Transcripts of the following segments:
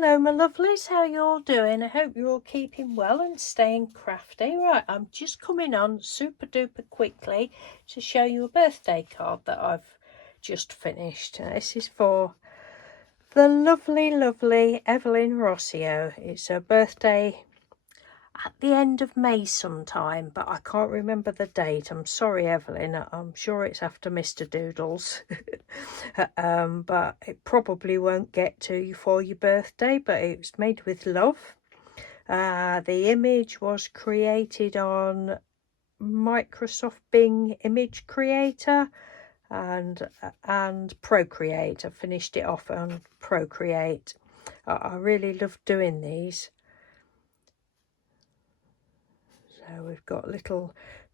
Hello my lovelies, how you all doing? I hope you're all keeping well and staying crafty. Right, I'm just coming on super duper quickly to show you a birthday card that I've just finished. This is for the lovely Evelyn Rossio. It's her birthday at the end of May sometime, but I can't remember the date. I'm sorry, Evelyn. I'm sure it's after Mr. Doodles. But it probably won't get to you for your birthday, but it was made with love. The image was created on Microsoft Bing Image Creator and Procreate. I finished it off on Procreate. I really love doing these. So we've got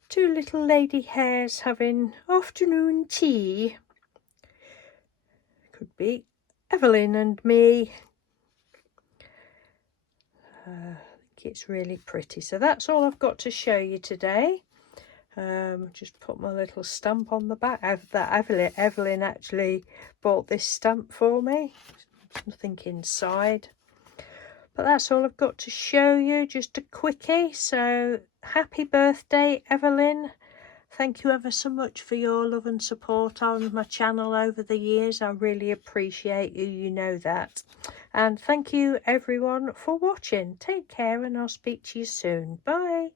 two little lady hares having afternoon tea. Could be Evelyn and me. I think it's really pretty. So that's all I've got to show you today. Just put my little stamp on the back. Evelyn actually bought this stamp for me. Nothing inside. But that's all I've got to show you, just a quickie. So happy birthday, Evelyn. Thank you ever so much for your love and support on my channel over the years. I really appreciate you, you know that. And thank you everyone for watching. Take care and I'll speak to you soon. Bye.